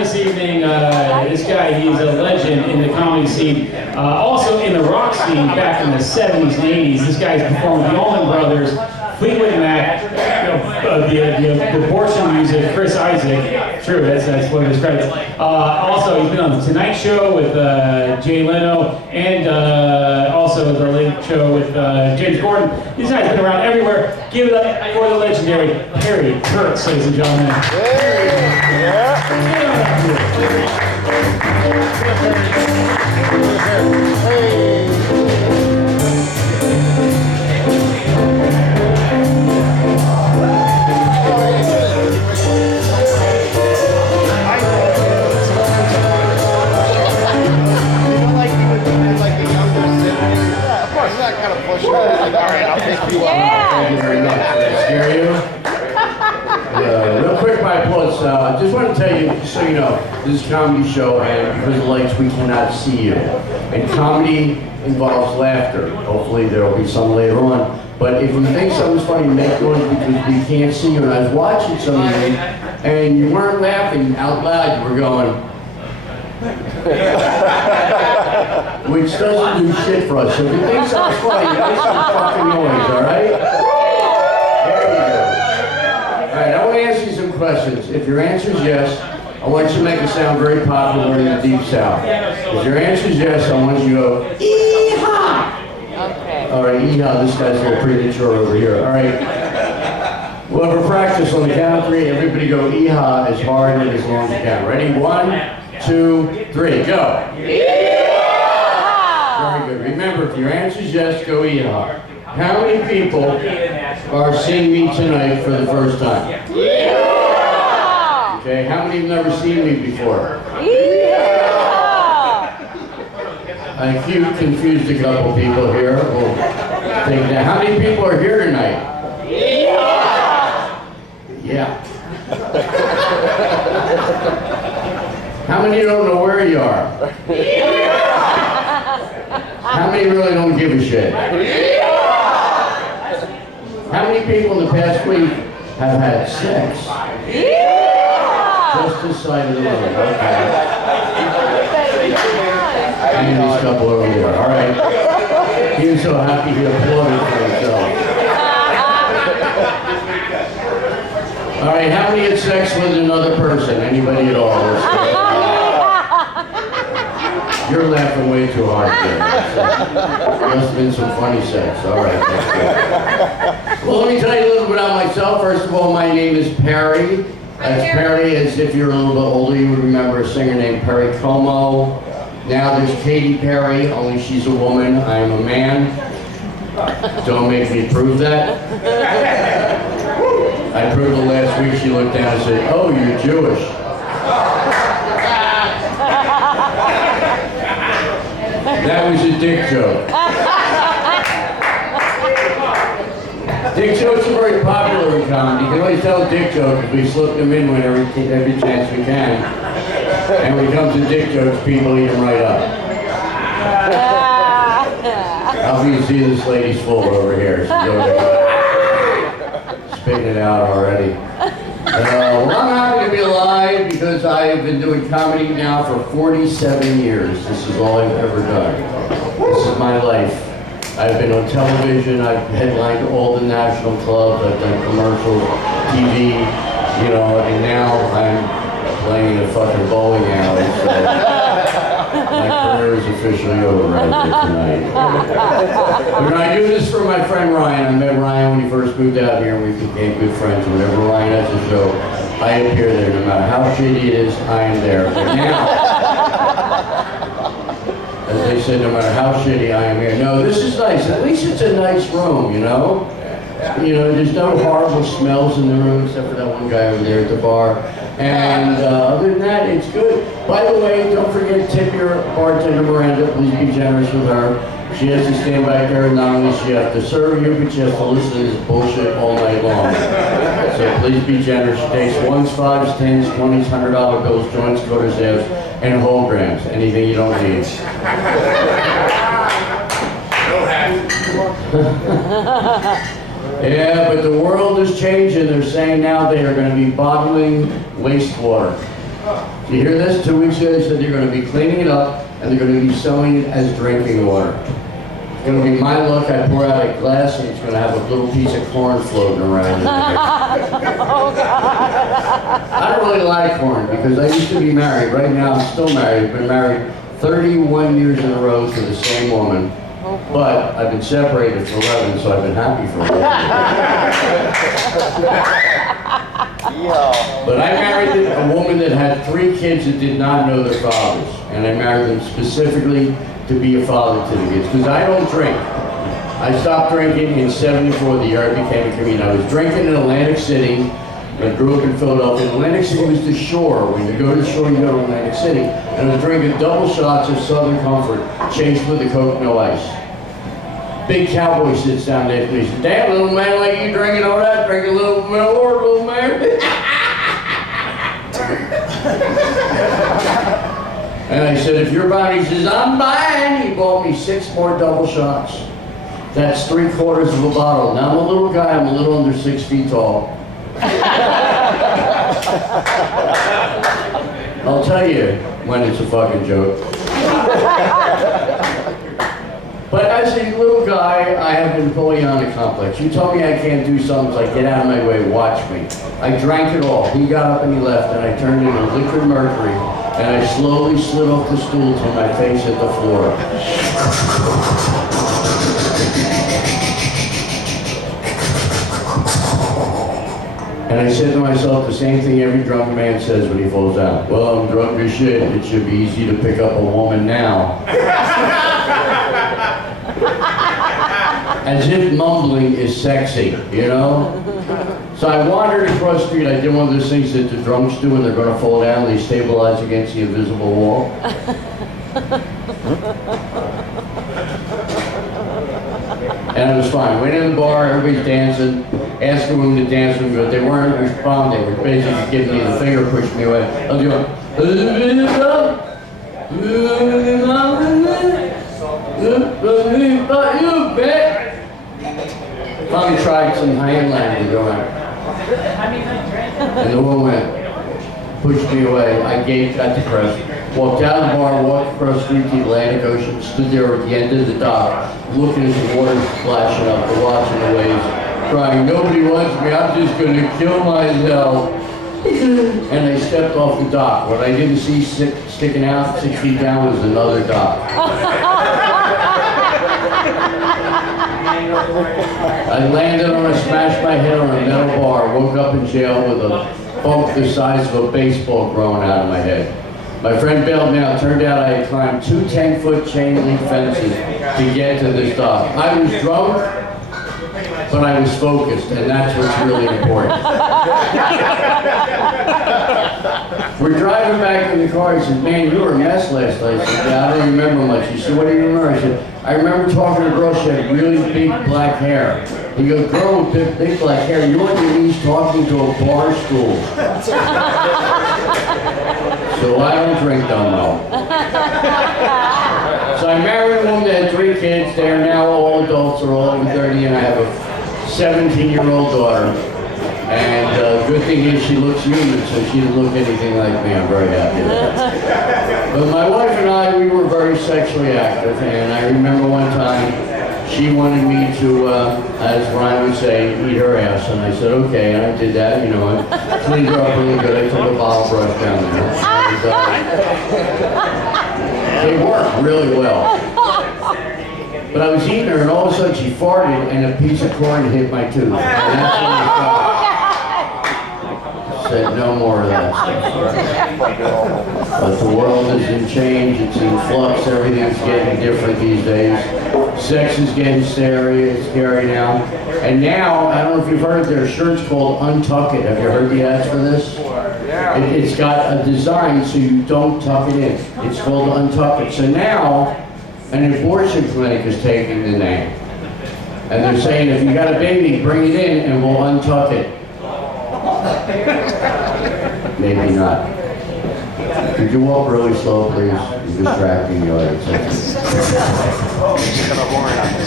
this evening. This guy, he's a legend in the comedy scene. Also in the rock scene back in the 70s and 80s. This guy's performed with the Allman Brothers, Fleetwood Mac, the abortion music, Chris Isaac. True, that's one of his credits. Also, he's been on the Tonight Show with Jay Leno, and also the Late Show with James Corden. This guy's been around everywhere. Give it up for the legendary Perry Kurtz, ladies and gentlemen. Thank you very much. Did I scare you? Real quick, my applause. I just want to tell you, so you know, this is a comedy show, and because of the lights, we cannot see you. And comedy involves laughter. Hopefully, there will be some later on. But if you think something's funny, make noise because we can't see you. And I was watching some of you, and you weren't laughing out loud. You were going. Which doesn't do shit for us. So if you think something's funny, make some fucking noise, all right? There you go. All right, I want to ask you some questions. If your answer is yes, I want you to make it sound very popular in the Deep South. If your answer is yes, I want you to go, ee-haw! Okay. All right, ee-haw, this guy's a little premature over here. All right. We'll have a practice on the count of three. Everybody go ee-haw as hard and as long as you can. Ready? 1, 2, 3, go. Very good. Remember, if your answer is yes, go ee-haw. How many people are seeing me tonight for the first time? Yeah! Okay, how many have never seen me before? Yeah! I confused a couple people here. We'll take that. How many people are here tonight? Yeah! Yeah. How many don't know where you are? Yeah! How many really don't give a shit? Yeah! How many people in the past week have had sex? Yeah! Just this side of the room, okay. And this couple over there, all right. He was so happy he applauded for himself. All right, how many had sex with another person? Anybody at all? You're laughing way too hard there. Must have been some funny sex. All right, that's good. Well, let me tell you a little bit about myself. First of all, my name is Perry. As Perry, as if you're a little bit older, you would remember a singer named Perry Como. Now there's Katy Perry, only she's a woman. I am a man. Don't make me prove that. I proved it last week. She looked down and said, "Oh, you're Jewish." That was a dick joke. Dick jokes are very popular in comedy. You can always tell dick jokes if we slip them in when every chance we can. And when it comes to dick jokes, people eat them right up. How can you see this lady's full over here? She's over spitting it out already. Well, I'm happy to be alive because I have been doing comedy now for 47 years. This is all I've ever done. This is my life. I've been on television, I've headlined all the national clubs, I've done commercials, TV, you know, and now I'm playing in a fucking bowling alley, so my career is officially over right there tonight. But I do this for my friend Ryan. I met Ryan when he first moved out here and we became good friends. Whenever Ryan has a show, I appear there. No matter how shitty it is, I am there. But now, as they said, no matter how shitty I am here. No, this is nice. At least it's a nice room, you know? You know, there's no horrible smells in the room except for that one guy over there at the bar. And other than that, it's good. By the way, don't forget to tip your bartender Miranda. Please be generous with her. She has to stand back there and not only she has to serve you, but she has to listen to this bullshit all night long. So please be generous. She takes 1s, 5s, 10s, 20s, $100 bills, joints, quarters, halves, and holograms. Anything you don't need. Yeah, but the world is changing. They're saying now they are going to be bottling wastewater. Do you hear this? 2 weeks ago, they said they're going to be cleaning it up and they're going to be selling it as drinking water. It's going to be my luck. I pour out a glass and it's going to have a little piece of corn floating around in there. I don't really like corn because I used to be married. Right now, I'm still married. I've been married 31 years in a row to the same woman. But I've been separated for 11, so I've been happy for 11. But I married a woman that had 3 kids that did not know their fathers. And I married them specifically to be a father to the kids. Because I don't drink. I stopped drinking in '74, the year I became a comedian. I was drinking in Atlantic City. I grew up in Philadelphia. Atlantic City was the shore. When you go to the shore, you go to Atlantic City. And I was drinking double shots of Southern Comfort, chased with a Coke, no ice. Big cowboy sits down there and he says, "Damn, little man like you drinking all that, drink a little more, little man." And I said, "If you're buying," he says, "I'm buying." He bought me 6 more double shots. That's 3/4 of a bottle. Now I'm a little guy, I'm a little under 6 feet tall. I'll tell you when it's a fucking joke. But as a little guy, I have an Napoleonic complex. You tell me I can't do something, it's like, get out of my way, watch me. I drank it all. He got up and he left, and I turned into liquid mercury, and I slowly slid off the stool till my face hit the floor. And I said to myself the same thing every drunk man says when he falls out. "Well, I'm drunk as shit. It should be easy to pick up a woman now." As if mumbling is sexy, you know? So I wandered across the street. I did one of those things that the drunks do when they're going to fall down. They stabilize against the invisible wall. And it was fine. Went in the bar, everybody's dancing, asking them to dance with me, but they weren't responding. They were basically giving me the finger, pushing me away. I was going, you bitch! Finally tried some hand landing going. And the woman pushed me away. I got depressed. Walked out of the bar, walked across the street to the Atlantic Ocean, stood there at the end of the dock, looking at the water splashing up, watching the waves, crying, "Nobody wants me, I'm just going to kill myself." And I stepped off the dock. What I didn't see sticking out 6 feet down was another dock. I landed on smashed my head on a metal bar, woke up in jail with a bump the size of a baseball growing out of my head. My friend bailed me out. Turned out I had climbed 2 10-foot chain link fences to get to this dock. I was drunk, but I was focused, and that's what's really important. We're driving back in the car. He said, "Man, you were a mess last night." I said, "Yeah, I don't remember much." He said, "What do you remember?" I said, "I remember talking to a girl. She had really big black hair." He goes, "Girl with big black hair, you're on your knees talking to a bar stool." So I don't drink no more. So I married a woman that had 3 kids. They are now all adults, are all over 30, and I have a 17-year-old daughter. And the good thing is she looks human, so she didn't look anything like me. I'm very happy with that. But my wife and I, we were very sexually active, and I remember one time she wanted me to, as Ryan would say, eat her ass, and I said, okay, and I did that, you know, I cleaned her up really good. I took a bottle brush down there. And, they worked really well. But I was eating her, and all of a sudden she farted, and a piece of corn hit my tooth. And that's when I stopped. Said no more of that stuff. But the world is in change, it's in flux, everything's getting different these days. Sex is getting scary now. And now, I don't know if you've heard, there are shirts called Untuck It. Have you heard the ads for this? It's got a design so you don't tuck it in. It's called Untuck It. So now, an abortion clinic is taking the name. And they're saying, if you got a baby, bring it in and we'll untuck it. Maybe not. Could you walk really slow, please? You're distracting the audience.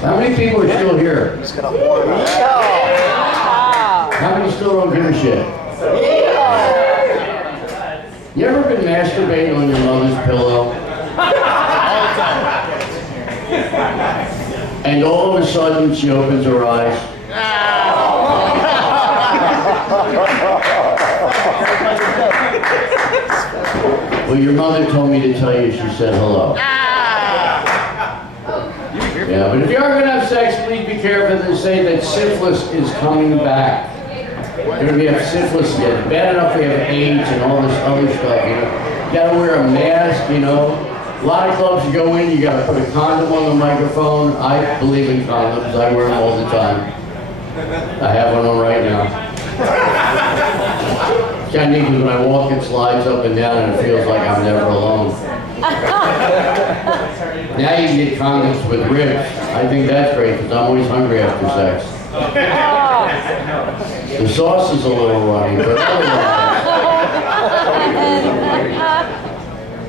How many people are still here? How many still don't give a shit? You ever been masturbating on your mother's pillow? And all of a sudden she opens her eyes. Well, your mother told me to tell you she said hello. Yeah, but if you are going to have sex, please be careful to say that syphilis is coming back. You're going to have syphilis again. Bad enough we have AIDS and all this other stuff, you know. You got to wear a mask, you know. A lot of clubs you go in, you got to put a condom on the microphone. I believe in condoms. I wear them all the time. I have one on right now. It's kind of neat because when I walk, it slides up and down and it feels like I'm never alone. Now you can get condoms with ribs. I think that's great because I'm always hungry after sex. The sauce is a little runny, but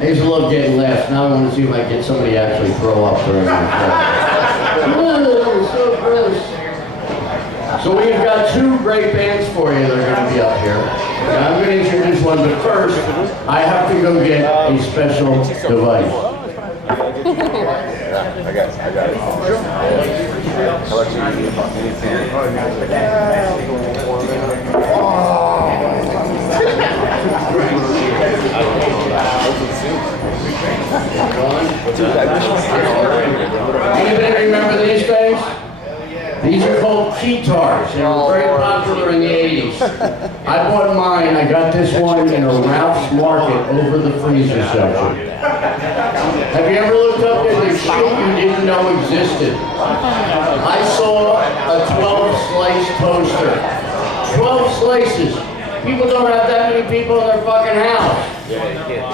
I used to love getting laughs. Now I want to see if I can get somebody to actually throw up during my show. So gross. So we've got two great bands for you that are going to be up here. Now I'm going to introduce one, but first I have to go get a special device. I got it. How about you? Anybody remember these things? These are called keytars. They were very popular in the 80s. I bought mine. I got this one in a Ralph's Market over the freezer section. Have you ever looked up at the shit you didn't know existed? I saw a 12-slice toaster. 12 slices. People don't have that many people in their fucking house.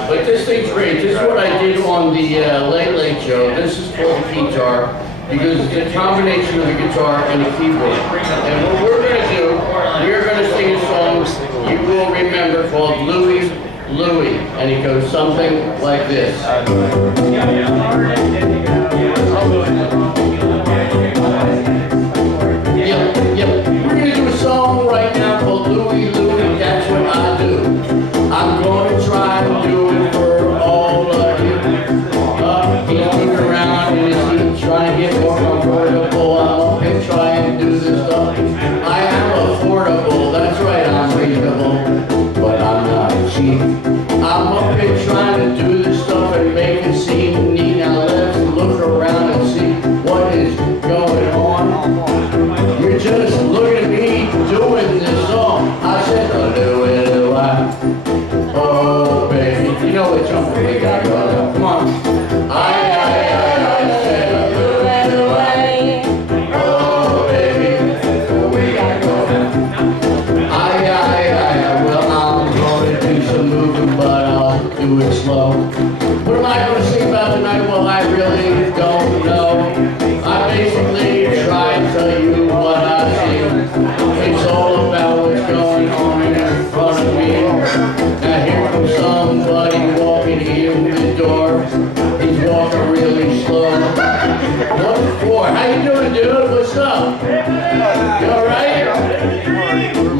But this thing's great. This is what I did on the Late Late Show. This is called a keytar because it's a combination of a guitar and a keyboard. And what we're going to do, we're going to sing a song you will remember called Louie, Louie. And it goes something like this. Yep. We're going to do a song right now called Louie, Louie. That's what I do. I'm going to try to do it for all of you. He's moving around and he's trying to get more comfortable. I'm up and trying to do this stuff. I am affordable. That's right, I'm reasonable. But I'm not cheap. I'm up and trying to do this stuff and make it seem neat. Now let's look around and see what is going on. You're just looking at me doing this song. I said, do it, oh, baby. You know what jumping we got to go. Come on. I said, do it, oh, baby. We got to go. Well, I'm going to do some moving, but I'll do it slow. What am I going to sing about tonight? Well, I really don't know. I basically try to tell you what I see. It's all about what's going on in front of me. Now here comes somebody walking in the door. He's walking really slow. What for? How you doing, dude? What's up? You alright?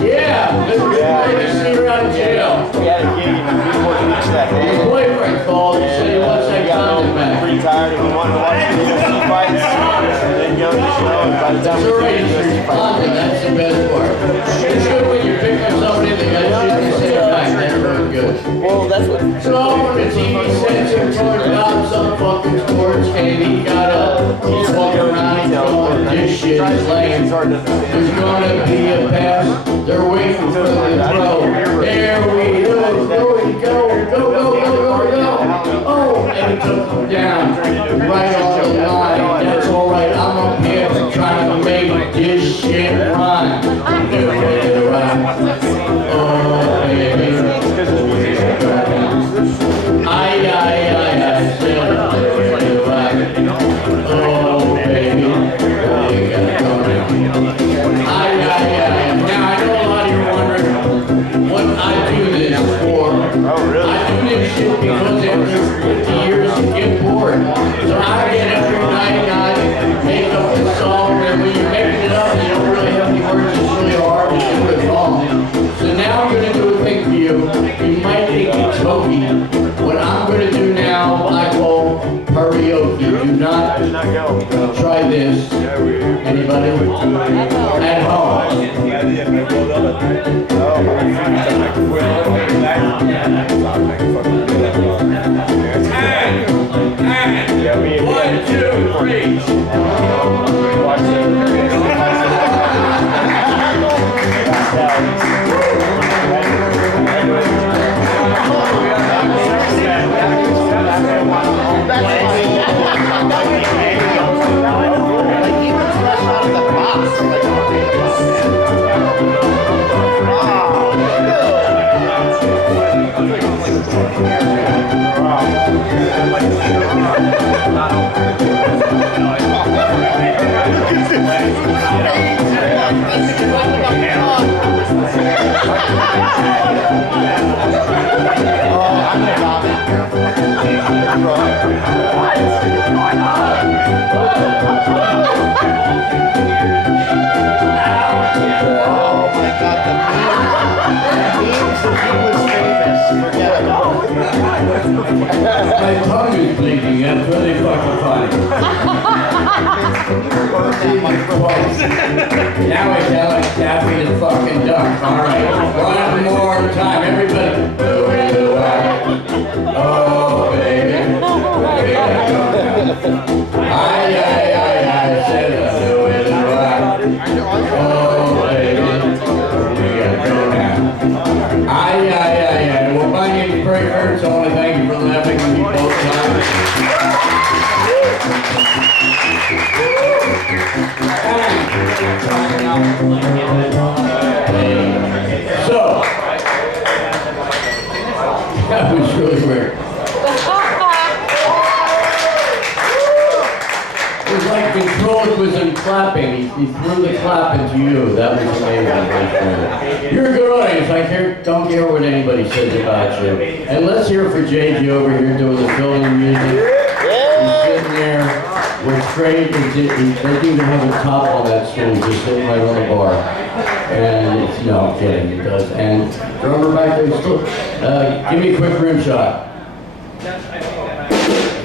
Yeah. This is great to see you out of jail. We had a gig in Newport Beach that day. Your boyfriend called and said he wants that condom back. Pretty tired and we wanted to watch the UFC fights. And then go to the show and by the time That's alright, it's your condom. That's the best part. It's good when you pick up somebody that got shit to say back. That's really good. well, that's what. So when the TV sends him towards about some fucking sports game, he's walking around, he's going, this shit is lame. There's gonna be a pass, they're waiting for the throw. There we go, go. Oh, and he took him down, right on the line. That's alright, I'm up here trying to make this shit rhyme. Do it right. Oh, baby. I said, oh, baby, now I know a lot of you are wondering what I do this for. Oh, really? I do this shit because after 50 years you get bored. So I get every night and I make up the song, and when you're making it up, you don't really have any words, it's really hard to do it wrong. So now I'm going to do a thing for you. You might think it's so Try this. Anybody? At home. One, two, three. My tongue is bleeding, that's really fucking funny. Now I sound like Daffy the fucking Duck. Alright, one more time, everybody. Oh, baby. Aye, said do it right. Oh, baby. We gotta go now. Aye. Well, my name's Perrykurtz. I want to thank you for laughing with me both times. So, that was really weird. It was like ventriloquism clapping. He threw the clap into you. That was amazing. You're a good audience. I don't care what anybody says about you. And let's hear it for JJ over here doing the filming music. He's sitting there. What's great is they didn't even have a top on that stool. He's just sitting right on the bar. And it's, no, I'm kidding, he does. And drummer back there, still, give me a quick rim shot.